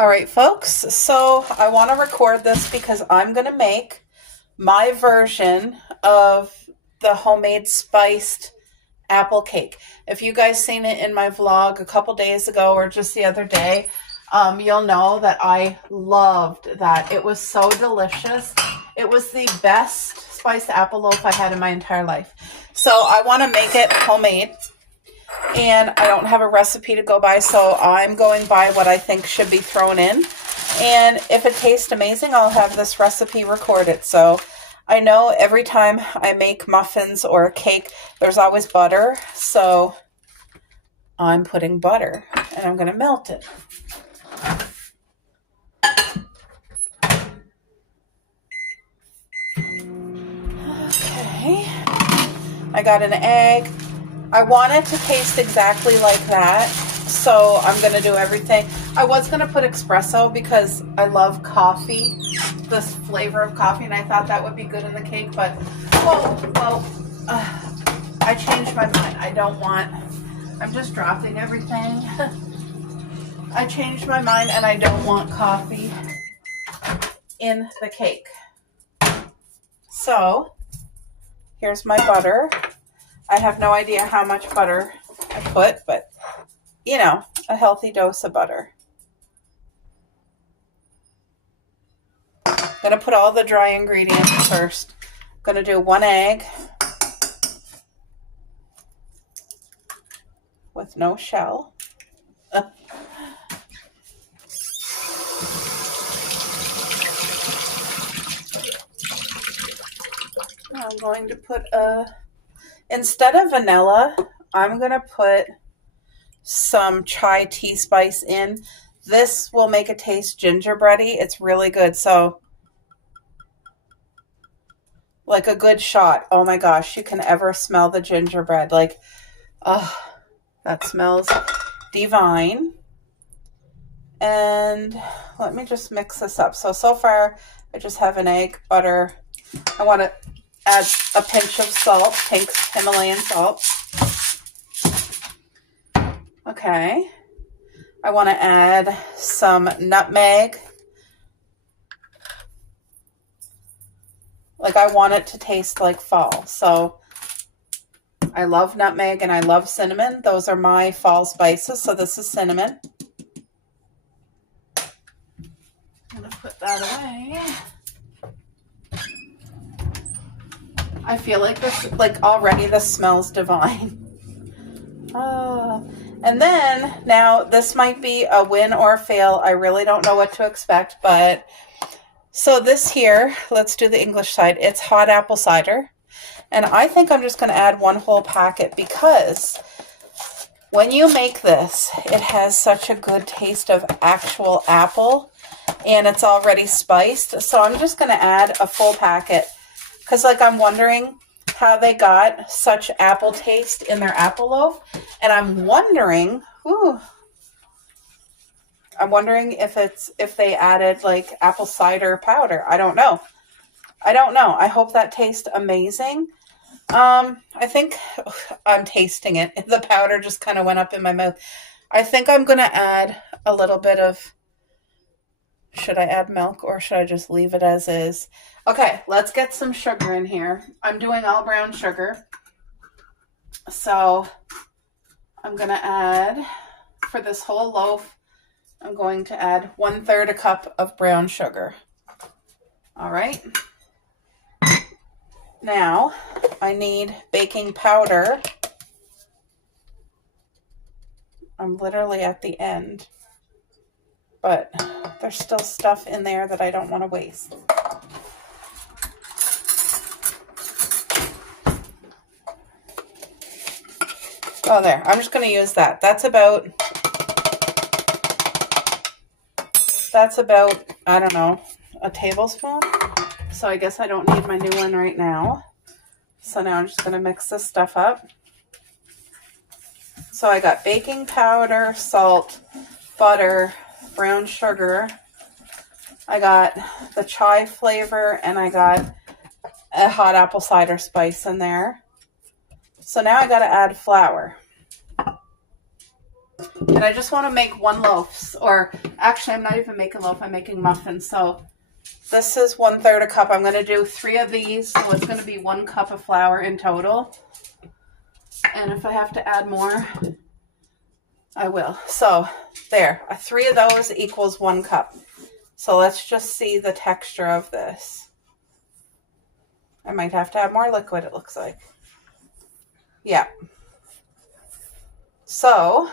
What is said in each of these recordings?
All right, folks, so I want to record this because I'm going to make my version of the homemade spiced apple cake. If you guys seen it in my vlog a couple days ago or just the other day, you'll know that I loved that. It was so delicious. It was the best spiced apple loaf I had in my entire life. So I want to make it homemade. And I don't have a recipe to go by, so I'm going by what I think should be thrown in. And if it tastes amazing, I'll have this recipe recorded. So I know every time I make muffins or a cake, there's always butter. So I'm putting butter, and I'm going to melt it. Okay. I got an egg. I want it to taste exactly like that, so I'm going to do everything. I was going to put espresso because I love coffee, this flavor of coffee, and I thought that would be good in the cake, but, I changed my mind. I'm just dropping everything. I changed my mind, and I don't want coffee in the cake. So, here's my butter. I have no idea how much butter I put, but, you know, a healthy dose of butter. I'm going to put all the dry ingredients first. I'm going to do 1 egg with no shell. I'm going to put instead of vanilla, I'm going to put some chai tea spice in. This will make it taste gingerbready. It's really good. So, like a good shot. Oh my gosh, you can ever smell the gingerbread. Like, oh, that smells divine. And let me just mix this up. So far, I just have an egg, butter. I want to add a pinch of salt, pink Himalayan salt. Okay. I want to add some nutmeg. Like, I want it to taste like fall. So I love nutmeg and I love cinnamon. Those are my fall spices. So this is cinnamon. I'm going to put that away. I feel like this, like already this smells divine. And then now this might be a win or a fail. I really don't know what to expect, but so this here, let's do the English side. It's hot apple cider. And I think I'm just going to add 1 whole packet because when you make this, it has such a good taste of actual apple and it's already spiced. So I'm just going to add a full packet. Because, like, I'm wondering how they got such apple taste in their apple loaf. And I'm wondering, if they added, like, apple cider powder. I don't know. I hope that tastes amazing. I think I'm tasting it. The powder just kind of went up in my mouth. I think I'm going to add a little bit of... Should I add milk or should I just leave it as is? Okay, let's get some sugar in here. I'm doing all brown sugar. So I'm going to add, for this whole loaf, I'm going to add 1/3 a cup of brown sugar. All right. Now I need baking powder. I'm literally at the end, but there's still stuff in there that I don't want to waste. Oh, there. I'm just going to use that. That's about, I don't know, a tablespoon. So I guess I don't need my new one right now. So now I'm just going to mix this stuff up. So I got baking powder, salt, butter, brown sugar. I got the chai flavor and I got a hot apple cider spice in there. So now I got to add flour. And I just want to make one loaf, or actually I'm not even making loaf, I'm making muffins. So this is 1/3 a cup. I'm going to do 3 of these, so it's going to be 1 cup of flour in total. And if I have to add more, I will. So there, 3 of those equals 1 cup. So let's just see the texture of this. I might have to add more liquid, it looks like. Yeah. So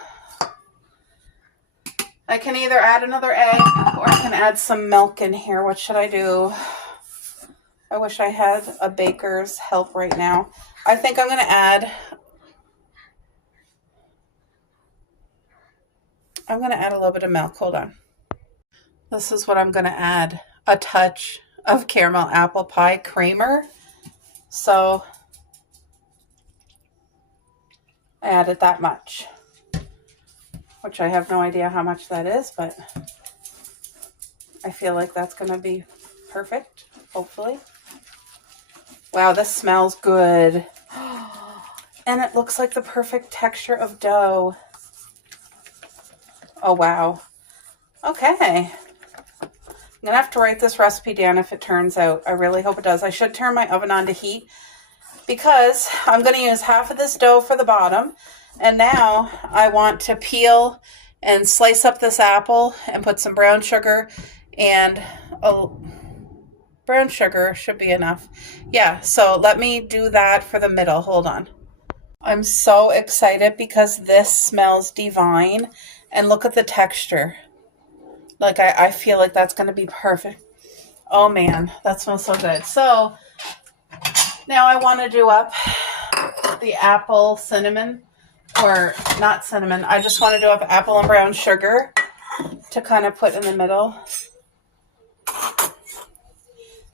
I can either add another egg or I can add some milk in here. What should I do? I wish I had a baker's help right now. I think I'm going to add a little bit of milk. Hold on. This is what I'm going to add. A touch of caramel apple pie creamer. So I added that much, which I have no idea how much that is, but I feel like that's going to be perfect, hopefully. Wow, this smells good. And it looks like the perfect texture of dough. Oh, wow. Okay. I'm going to have to write this recipe down if it turns out. I really hope it does. I should turn my oven on to heat because I'm going to use half of this dough for the bottom. And now I want to peel and slice up this apple and put some brown sugar, and brown sugar should be enough. Yeah, so let me do that for the middle. Hold on. I'm so excited because this smells divine. And look at the texture. Like, I feel like that's going to be perfect. Oh, man, that smells so good. So now I want to do up the apple cinnamon, or not cinnamon. I just want to do up apple and brown sugar to kind of put in the middle.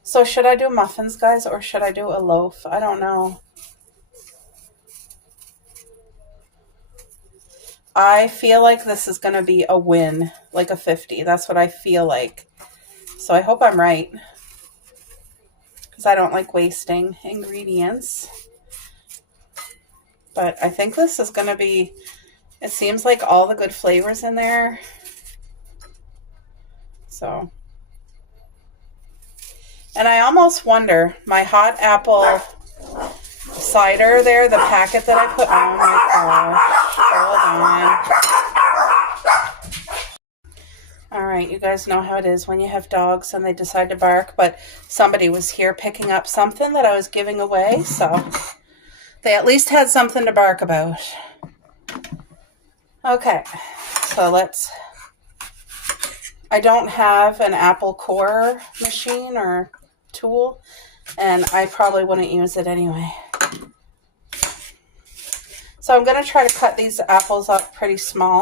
So should I do muffins, guys, or should I do a loaf? I don't know. I feel like this is going to be a win, like a 50. That's what I feel like. So I hope I'm right, because I don't like wasting ingredients. But I think this is going to be, it seems like all the good flavors in there. So, and I almost wonder, my hot apple cider there, the packet that I put, oh my gosh, hold on. All right, you guys know how it is when you have dogs and they decide to bark, but somebody was here picking up something that I was giving away, so they at least had something to bark about. Okay, so I don't have an apple core machine or tool, and I probably wouldn't use it anyway. So I'm going to try to cut these apples up pretty small.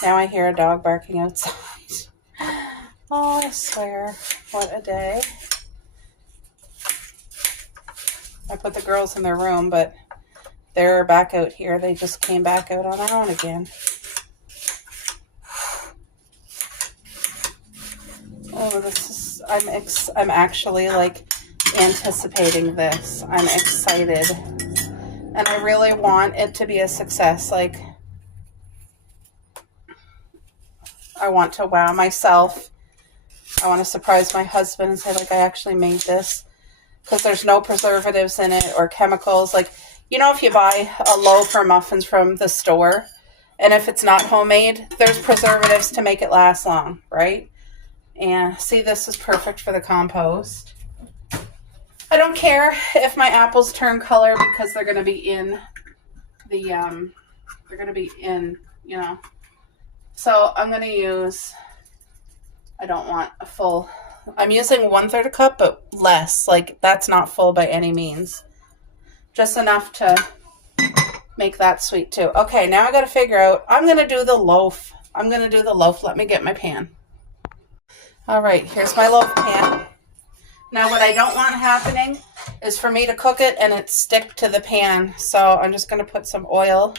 Now I hear a dog barking outside. Oh, I swear, what a day. I put the girls in their room, but they're back out here. They just came back out on their own again. Oh, this is, I'm actually like anticipating this. I'm excited. And I really want it to be a success. Like, I want to wow myself. I want to surprise my husband and say, like, I actually made this. Because there's no preservatives in it or chemicals. Like, you know, if you buy a loaf or muffins from the store, and if it's not homemade, there's preservatives to make it last long, right? And see, this is perfect for the compost. I don't care if my apples turn color because they're going to be in the, they're going to be in, you know. So I'm going to use, I don't want a full, I'm using 1/3 a cup, but less. Like, that's not full by any means. Just enough to make that sweet too. Okay, now I got to figure out, I'm going to do the loaf. Let me get my pan. All right, here's my loaf pan. Now what I don't want happening is for me to cook it and it stick to the pan. So I'm just going to put some oil.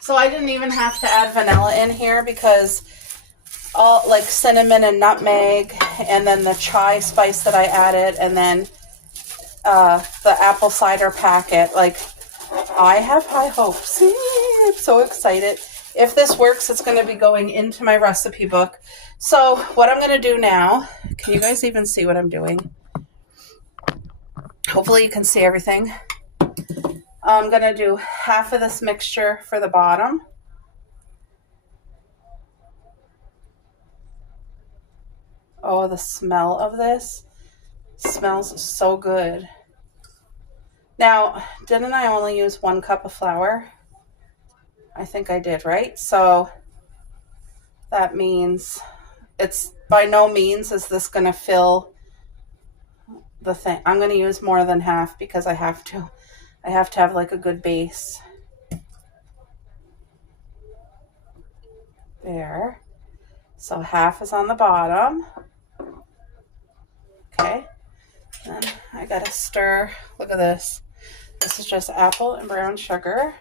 So I didn't even have to add vanilla in here because all like cinnamon and nutmeg, and then the chai spice that I added, and then the apple cider packet. Like, I have high hopes. I'm so excited. If this works, it's going to be going into my recipe book. So what I'm going to do now, can you guys even see what I'm doing? Hopefully you can see everything. I'm going to do half of this mixture for the bottom. Oh, the smell of this smells so good. Now, didn't I only use 1 cup of flour? I think I did, right? So that means it's by no means is this going to fill the thing. I'm going to use more than half because I have to. I have to have like a good base. There. So half is on the bottom. Okay. Then I got to stir. Look at this. This is just apple and brown sugar.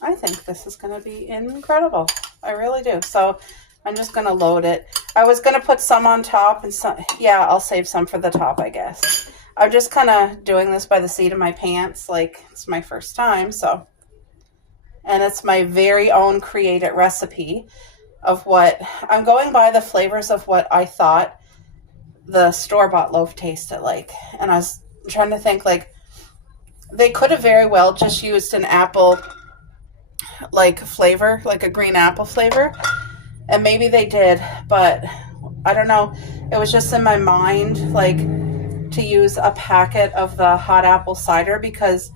I think this is going to be incredible. I really do. So I'm just going to load it. I was going to put some on top and some, yeah, I'll save some for the top, I guess. I'm just kind of doing this by the seat of my pants. Like, it's my first time, so. And it's my very own created recipe of what, I'm going by the flavors of what I thought the store-bought loaf tasted like. And I was trying to think, like, they could have very well just used an apple, like, flavor, like a green apple flavor. And maybe they did, but I don't know. It was just in my mind, like, to use a packet of the hot apple cider because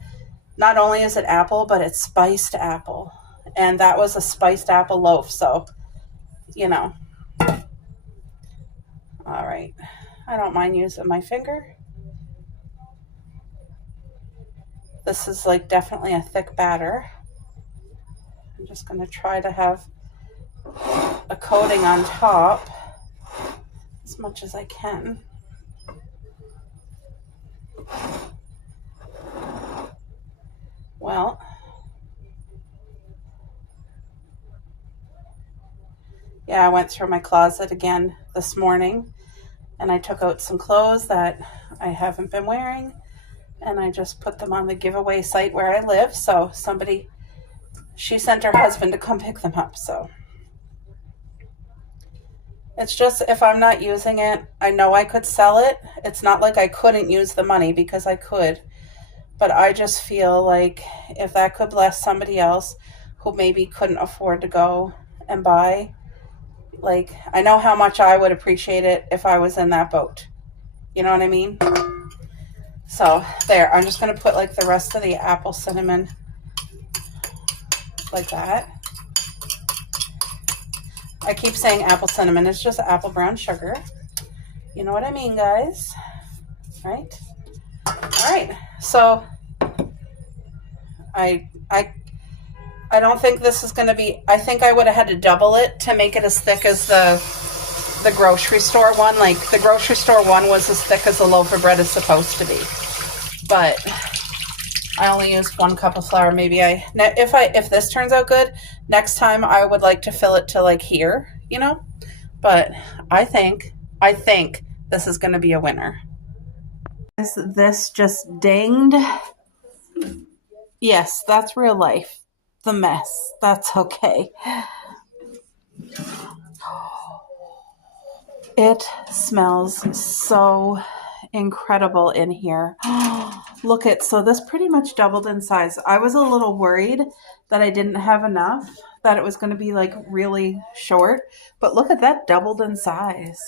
not only is it apple, but it's spiced apple. And that was a spiced apple loaf, so, you know. All right. I don't mind using my finger. This is, like, definitely a thick batter. I'm just going to try to have a coating on top as much as I can. Well, yeah, I went through my closet again this morning and I took out some clothes that I haven't been wearing and I just put them on the giveaway site where I live. So somebody, she sent her husband to come pick them up. So it's just, if I'm not using it, I know I could sell it. It's not like I couldn't use the money because I could. But I just feel like if that could bless somebody else who maybe couldn't afford to go and buy, like, I know how much I would appreciate it if I was in that boat. You know what I mean? So there, I'm just going to put like the rest of the apple cinnamon like that. I keep saying apple cinnamon. It's just apple brown sugar. You know what I mean, guys? Right? All right. So I don't think this is going to be, I think I would have had to double it to make it as thick as the grocery store one. Like, the grocery store one was as thick as a loaf of bread is supposed to be. But I only used 1 cup of flour. Maybe if this turns out good, next time I would like to fill it to like here, you know? But I think this is going to be a winner. This just dinged. Yes, that's real life. The mess. That's okay. It smells so incredible in here. Look at, so this pretty much doubled in size. I was a little worried that I didn't have enough, that it was going to be like really short, but look at that, doubled in size.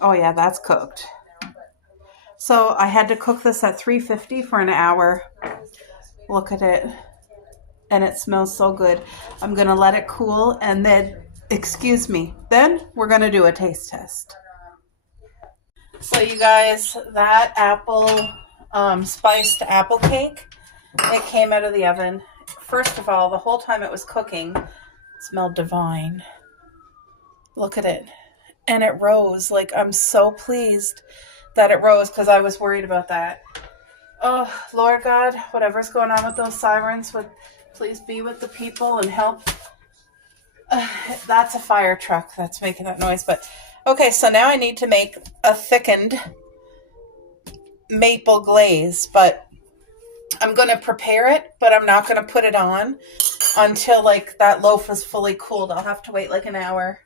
Oh yeah, that's cooked. So I had to cook this at 350 for an hour. Look at it. And it smells so good. I'm going to let it cool and then, excuse me, then we're going to do a taste test. So you guys, that apple, spiced apple cake, it came out of the oven. First of all, the whole time it was cooking, it smelled divine. Look at it. And it rose. Like, I'm so pleased that it rose because I was worried about that. Oh, Lord God, whatever's going on with those sirens, please be with the people and help. That's a fire truck that's making that noise. But okay, so now I need to make a thickened maple glaze, but I'm going to prepare it, but I'm not going to put it on until like that loaf is fully cooled. I'll have to wait like an hour.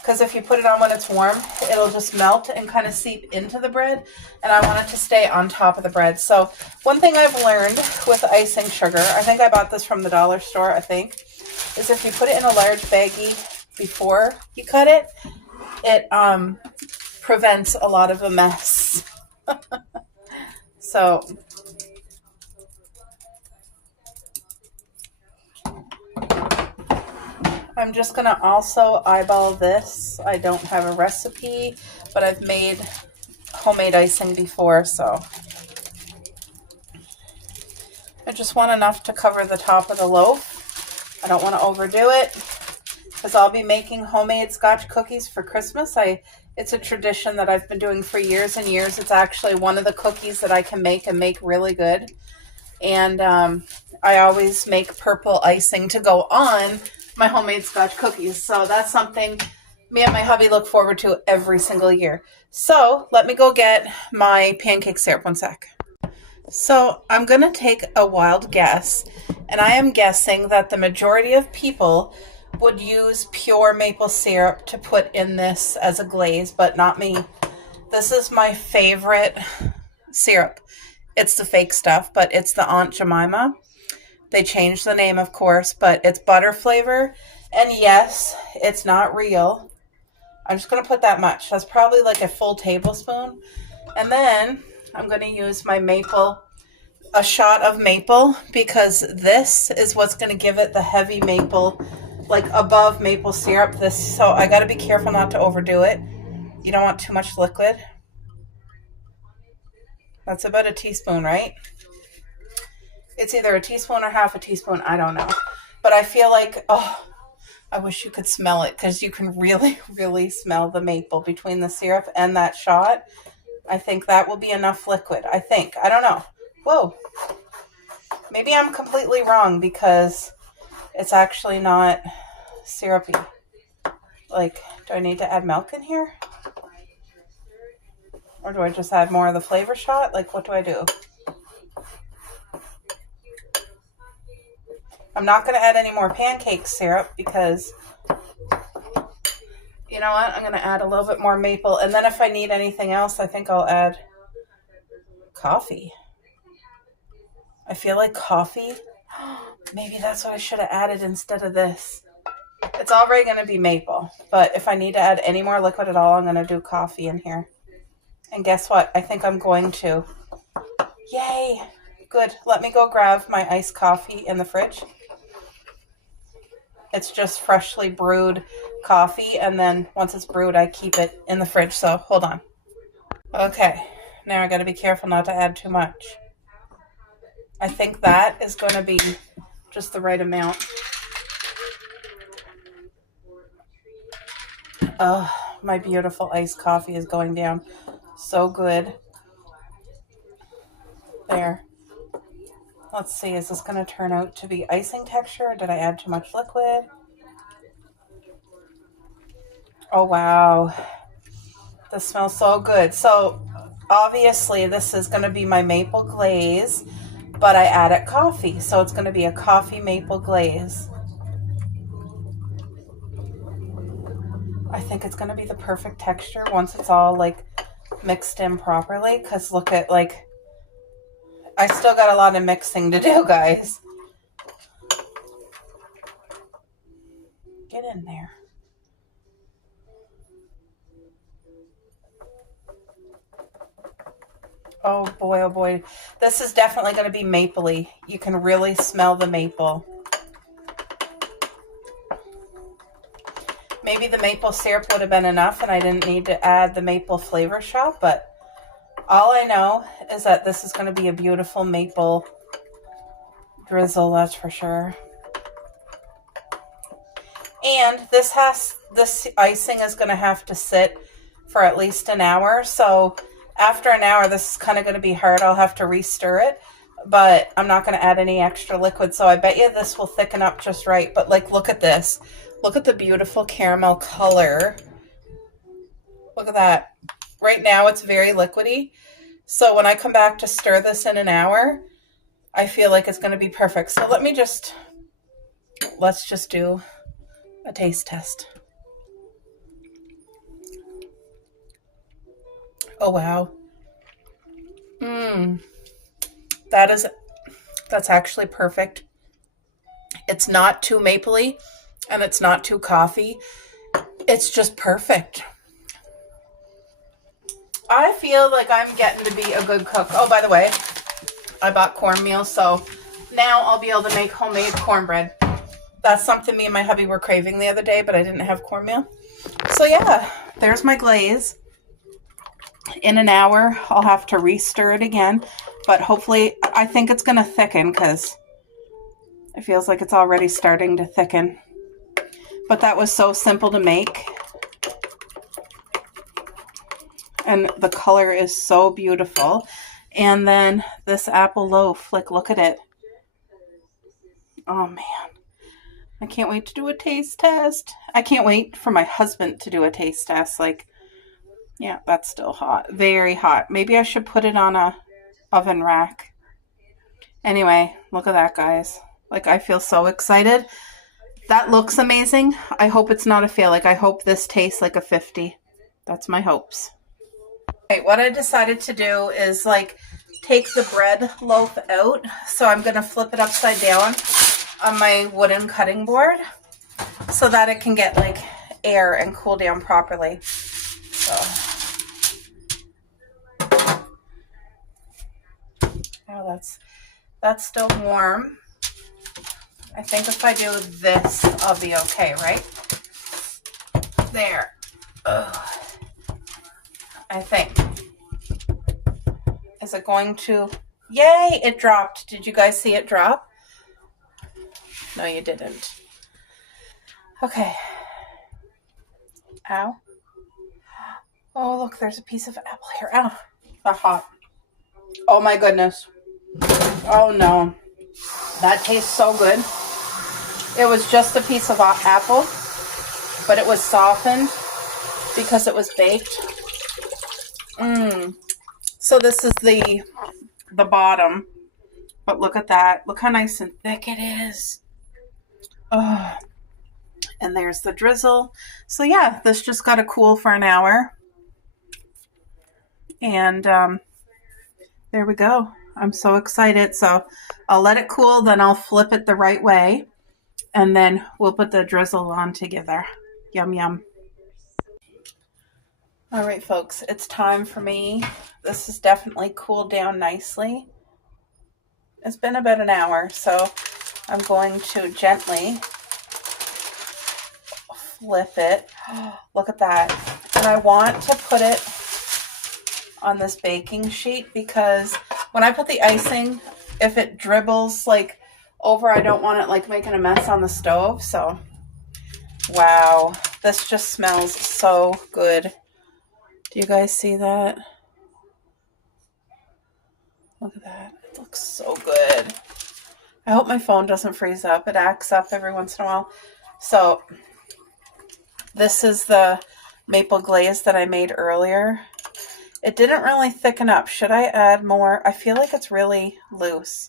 Because if you put it on when it's warm, it'll just melt and kind of seep into the bread. And I want it to stay on top of the bread. So one thing I've learned with icing sugar, I think I bought this from the dollar store, is if you put it in a large baggie before you cut it, it prevents a lot of a mess. So I'm just going to also eyeball this. I don't have a recipe, but I've made homemade icing before, so I just want enough to cover the top of the loaf. I don't want to overdo it because I'll be making homemade Scotch cookies for Christmas. It's a tradition that I've been doing for years and years. It's actually one of the cookies that I can make and make really good. And I always make purple icing to go on my homemade Scotch cookies. So that's something me and my hubby look forward to every single year. So let me go get my pancake syrup. One sec. So I'm going to take a wild guess, and I am guessing that the majority of people would use pure maple syrup to put in this as a glaze, but not me. This is my favorite syrup. It's the fake stuff, but it's the Aunt Jemima. They changed the name, of course, but it's butter flavor. And yes, it's not real. I'm just going to put that much. That's probably like a full tablespoon. And then I'm going to use my maple, a shot of maple, because this is what's going to give it the heavy maple, like above maple syrup. So I got to be careful not to overdo it. You don't want too much liquid. That's about a teaspoon, right? It's either a teaspoon or half a teaspoon. I don't know. But I feel like, I wish you could smell it, because you can really, really smell the maple between the syrup and that shot. I think that will be enough liquid. I think. I don't know. Whoa. Maybe I'm completely wrong because it's actually not syrupy. Like, do I need to add milk in here? Or do I just add more of the flavor shot? Like, what do I do? I'm not going to add any more pancake syrup because, you know what? I'm going to add a little bit more maple. And then if I need anything else, I think I'll add coffee. I feel like coffee. Maybe that's what I should have added instead of this. It's already going to be maple. But if I need to add any more liquid at all, I'm going to do coffee in here. And guess what? I think I'm going to. Yay! Good. Let me go grab my iced coffee in the fridge. It's just freshly brewed coffee, and then once it's brewed, I keep it in the fridge. So hold on. Okay, now I got to be careful not to add too much. I think that is going to be just the right amount. Oh, my beautiful iced coffee is going down. So good. There. Let's see, is this going to turn out to be icing texture? Did I add too much liquid? Oh, wow. This smells so good. So, obviously, this is going to be my maple glaze, but I added coffee. So, it's going to be a coffee maple glaze. I think it's going to be the perfect texture once it's all, like, mixed in properly. Because look at, like, I still got a lot of mixing to do, guys. Get in there. Oh boy, oh boy. This is definitely going to be mapley. You can really smell the maple. Maybe the maple syrup would have been enough and I didn't need to add the maple flavor shot, but all I know is that this is going to be a beautiful maple drizzle, that's for sure. And this icing is going to have to sit for at least an hour. So After an hour, this is kind of going to be hard. I'll have to re-stir it, but I'm not going to add any extra liquid. So I bet you this will thicken up just right. But like, look at this. Look at the beautiful caramel color. Look at that. Right now it's very liquidy. So when I come back to stir this in an hour, I feel like it's going to be perfect. So let's just do a taste test. Oh, wow. That's actually perfect. It's not too mapley and it's not too coffee. It's just perfect. I feel like I'm getting to be a good cook. Oh, by the way, I bought cornmeal, so now I'll be able to make homemade cornbread. That's something me and my hubby were craving the other day, but I didn't have cornmeal. So yeah, there's my glaze. In an hour, I'll have to re-stir it again, but hopefully, I think it's going to thicken because it feels like it's already starting to thicken. But that was so simple to make. And the color is so beautiful. And then this apple loaf, like, look at it. Oh, man. I can't wait to do a taste test. I can't wait for my husband to do a taste test. Like, yeah, that's still hot. Very hot. Maybe I should put it on a oven rack. Anyway, look at that, guys. Like, I feel so excited. That looks amazing. I hope it's not a fail. Like, I hope this tastes like a 50. That's my hopes. Okay, what I decided to do is, like, take the bread loaf out. So I'm going to flip it upside down on my wooden cutting board so that it can get, like, air and cool down properly. So, oh, that's still warm. I think if I do this, I'll be okay, right? There. Ugh. I think. Is it going to... Yay, it dropped. Did you guys see it drop? No, you didn't. Okay. Ow. Oh, look, there's a piece of apple here. Ow. That's hot. Oh, my goodness. Oh, no. That tastes so good. It was just a piece of apple, but it was softened because it was baked. So this is the bottom, but look at that. Look how nice and thick it is. Oh, and there's the drizzle. So yeah, this just got to cool for an hour. And there we go. I'm so excited. So I'll let it cool, then I'll flip it the right way, and then we'll put the drizzle on together. Yum, yum. All right, folks, it's time for me. This has definitely cooled down nicely. It's been about an hour, so I'm going to gently flip it. Look at that. And I want to put it on this baking sheet because when I put the icing, if it dribbles like over, I don't want it like making a mess on the stove. So, wow, this just smells so good. Do you guys see that? Look at that. It looks so good. I hope my phone doesn't freeze up. It acts up every once in a while. So this is the maple glaze that I made earlier. It didn't really thicken up. Should I add more? I feel like it's really loose.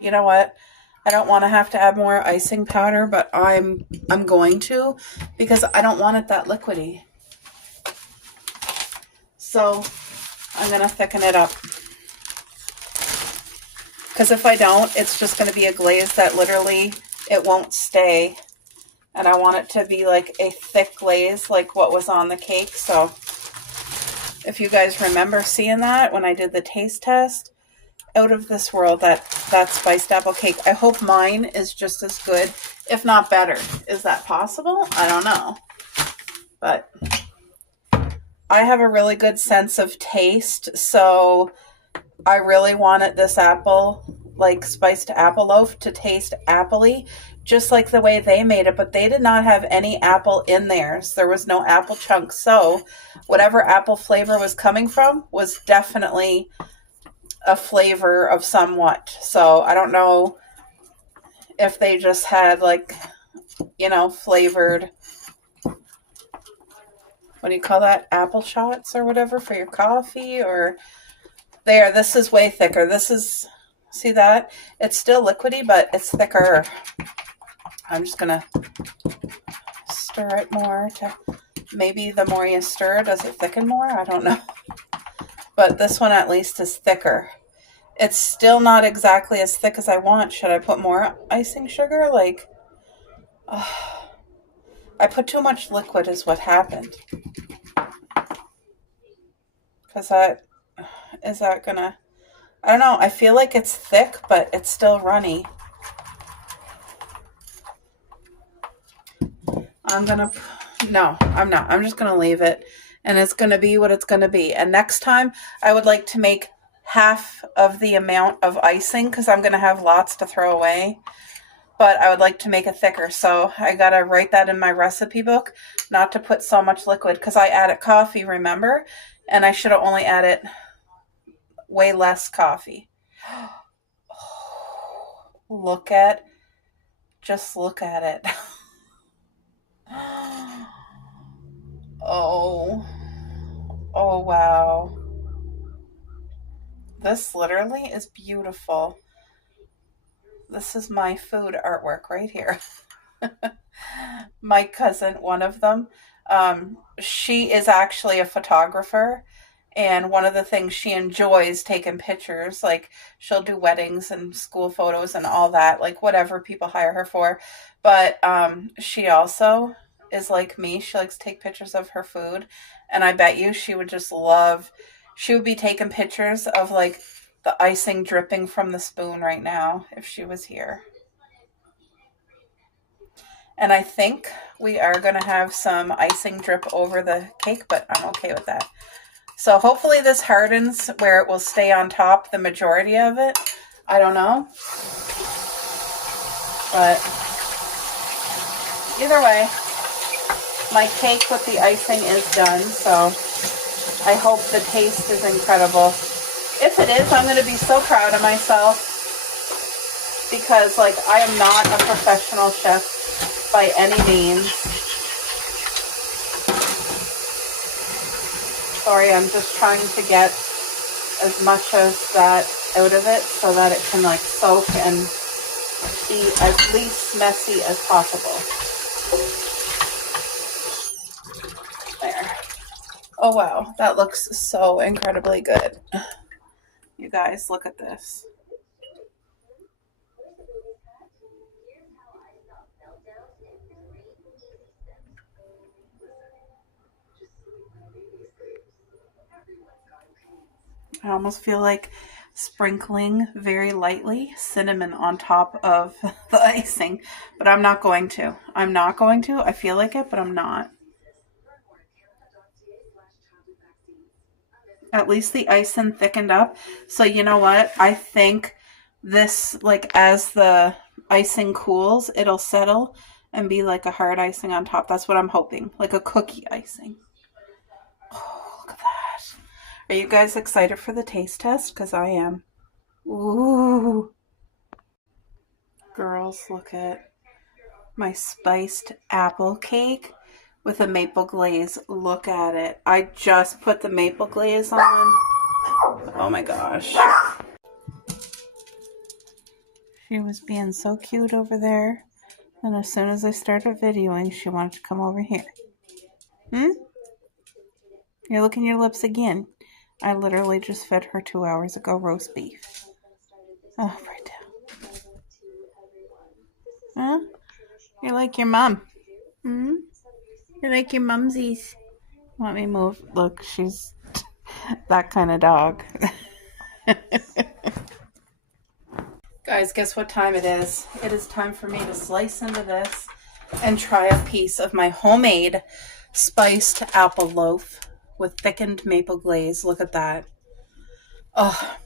You know what? I don't want to have to add more icing powder, but I'm going to because I don't want it that liquidy. So I'm going to thicken it up. Because if I don't, it's just going to be a glaze that literally, it won't stay. And I want it to be like a thick glaze like what was on the cake. So if you guys remember seeing that when I did the taste test, out of this world, that spiced apple cake. I hope mine is just as good, if not better. Is that possible? I don't know. But I have a really good sense of taste, so I really wanted this apple like spiced apple loaf to taste appley, just like the way they made it, but they did not have any apple in theirs. There was no apple chunks. So whatever apple flavor was coming from was definitely a flavor of somewhat. So I don't know if they just had like, you know, flavored, what do you call that? Apple shots or whatever for your coffee, or there, this is way thicker. This is, see that? It's still liquidy, but it's thicker. I'm just going to stir it more to, maybe the more you stir, does it thicken more? I don't know. But this one at least is thicker. It's still not exactly as thick as I want. Should I put more icing sugar? Like, I put too much liquid is what happened. Because that, is that gonna, I don't know. I feel like it's thick, but it's still runny. No, I'm not. I'm just gonna leave it. And it's gonna be what it's gonna be. And next time, I would like to make half of the amount of icing because I'm gonna have lots to throw away. But I would like to make it thicker. So I gotta write that in my recipe book, not to put so much liquid, because I added coffee, remember? And I should have only added way less coffee. Just look at it. Oh wow. This literally is beautiful. This is my food artwork right here. My cousin, one of them, she is actually a photographer, and one of the things she enjoys taking pictures, like she'll do weddings and school photos and all that, like whatever people hire her for. But she also is like me. She likes to take pictures of her food, and I bet you she would just love, she would be taking pictures of like the icing dripping from the spoon right now if she was here. And I think we are going to have some icing drip over the cake, but I'm okay with that. So hopefully this hardens where it will stay on top the majority of it. I don't know. But either way, my cake with the icing is done. So I hope the taste is incredible. If it is, I'm going to be so proud of myself. Because, like, I am not a professional chef by any means. Sorry, I'm just trying to get as much of that out of it so that it can, like, soak and be as least messy as possible. There. Oh, wow. That looks so incredibly good. You guys, look at this. I almost feel like sprinkling very lightly cinnamon on top of the icing, but I'm not going to. I'm not going to. I feel like it, but I'm not. At least the icing thickened up. So you know what? I think this, like, as the icing cools, it'll settle and be like a hard icing on top. That's what I'm hoping. Like a cookie icing. Oh, look at that. Are you guys excited for the taste test? Because I am. Ooh. Girls, look at my spiced apple cake with a maple glaze. Look at it. I just put the maple glaze on. Oh my gosh. She was being so cute over there. And as soon as I started videoing, she wanted to come over here. You're licking your lips again. I literally just fed her 2 hours ago roast beef. Oh, right down. Huh? You're like your mom. You're like your mumsies. Let me move. Look, she's that kind of dog. Guys, guess what time it is? It is time for me to slice into this and try a piece of my homemade spiced apple loaf with thickened maple glaze. Look at that. Oh,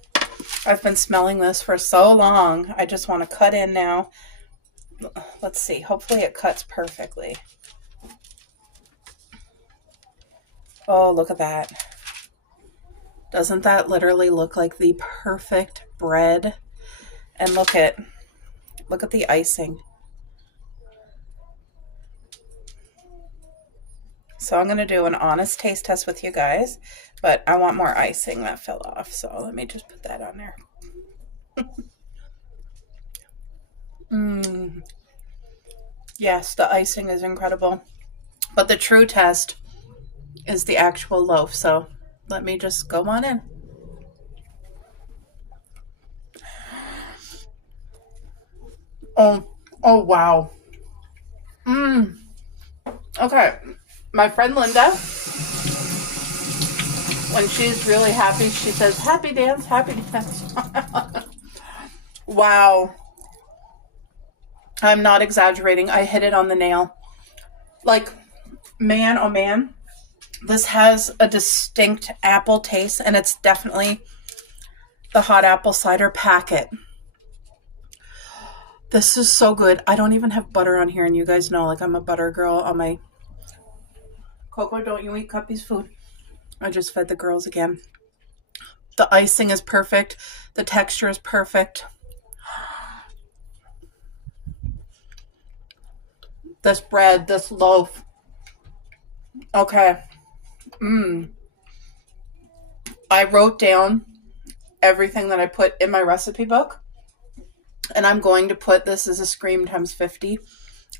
I've been smelling this for so long. I just want to cut in now. Let's see. Hopefully it cuts perfectly. Oh, look at that. Doesn't that literally look like the perfect bread? And look at the icing. So I'm going to do an honest taste test with you guys, but I want more icing. That fell off, so let me just put that on there. Yes, the icing is incredible. But the true test is the actual loaf, so let me just go on in. Oh wow. Okay, my friend Linda, when she's really happy, she says, happy dance, happy dance. Wow. I'm not exaggerating. I hit it on the nail. Like, man, oh man, this has a distinct apple taste, and it's definitely the hot apple cider packet. This is so good. I don't even have butter on here, and you guys know, like, I'm a butter girl on my Coco, don't you eat Cuppy's food? I just fed the girls again. The icing is perfect. The texture is perfect. This bread, this loaf. Okay. I wrote down everything that I put in my recipe book, and I'm going to put this as a scream times 50,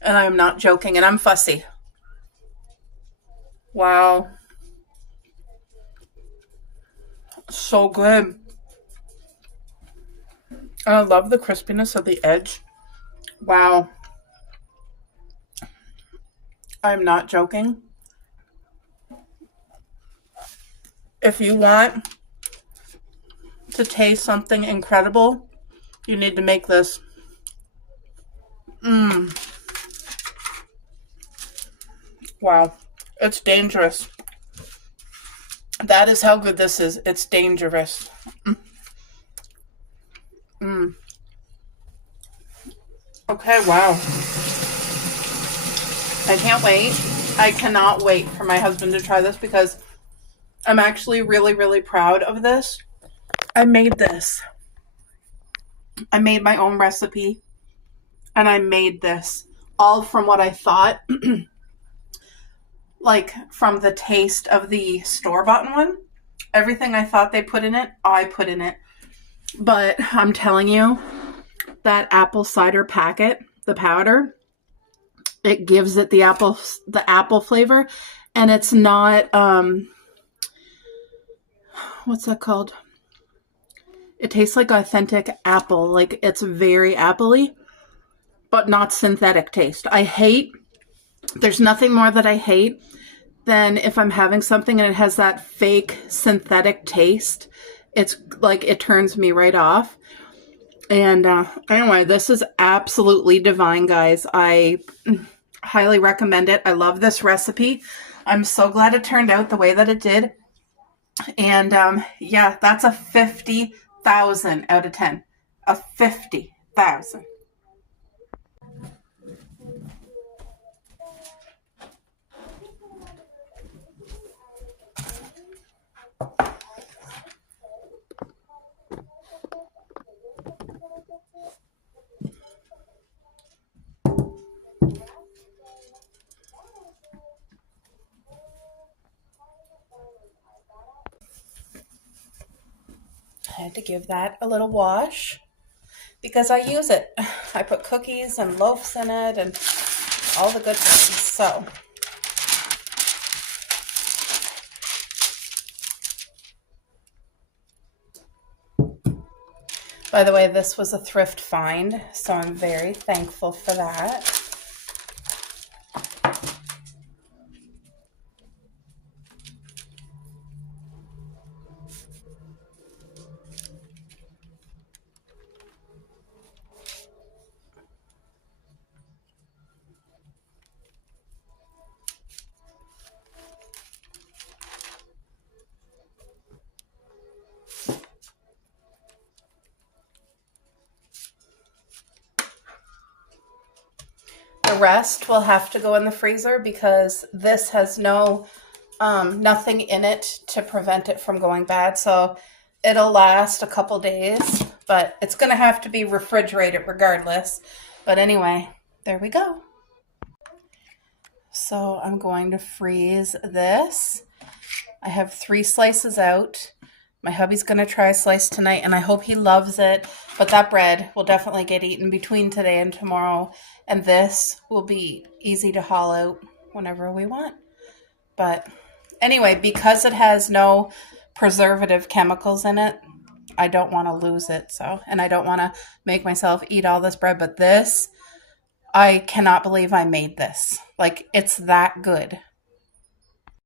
and I'm not joking, and I'm fussy. Wow. So good. And I love the crispiness of the edge. Wow. I'm not joking. If you want to taste something incredible, you need to make this. Wow. It's dangerous. That is how good this is. It's dangerous. Okay, wow. I can't wait. I cannot wait for my husband to try this because I'm actually really, really proud of this. I made this. I made my own recipe, and I made this all from what I thought, like from the taste of the store-bought one. Everything I thought they put in it, I put in it. But I'm telling you, that apple cider packet, the powder, it gives it the apple flavor, and it's not what's that called? It tastes like authentic apple. Like, it's very appley, but not synthetic taste. There's nothing more that I hate than if I'm having something and it has that fake synthetic taste. It's like, it turns me right off. And anyway, this is absolutely divine, guys. I highly recommend it. I love this recipe. I'm so glad it turned out the way that it did. And yeah, that's a 50,000 out of 10. A 50,000. I had to give that a little wash because I use it. I put cookies and loaves in it and all the good things. So, by the way, this was a thrift find, so I'm very thankful for that. The rest will have to go in the freezer because this has nothing in it to prevent it from going bad. So it'll last a couple days, but it's going to have to be refrigerated regardless. But anyway, there we go. So I'm going to freeze this. I have 3 slices out. My hubby's going to try a slice tonight, and I hope he loves it. But that bread will definitely get eaten between today and tomorrow. And this will be easy to haul out whenever we want. But anyway, because it has no preservative chemicals in it, I don't want to lose it. And I don't want to make myself eat all this bread. But this, I cannot believe I made this. Like, it's that good.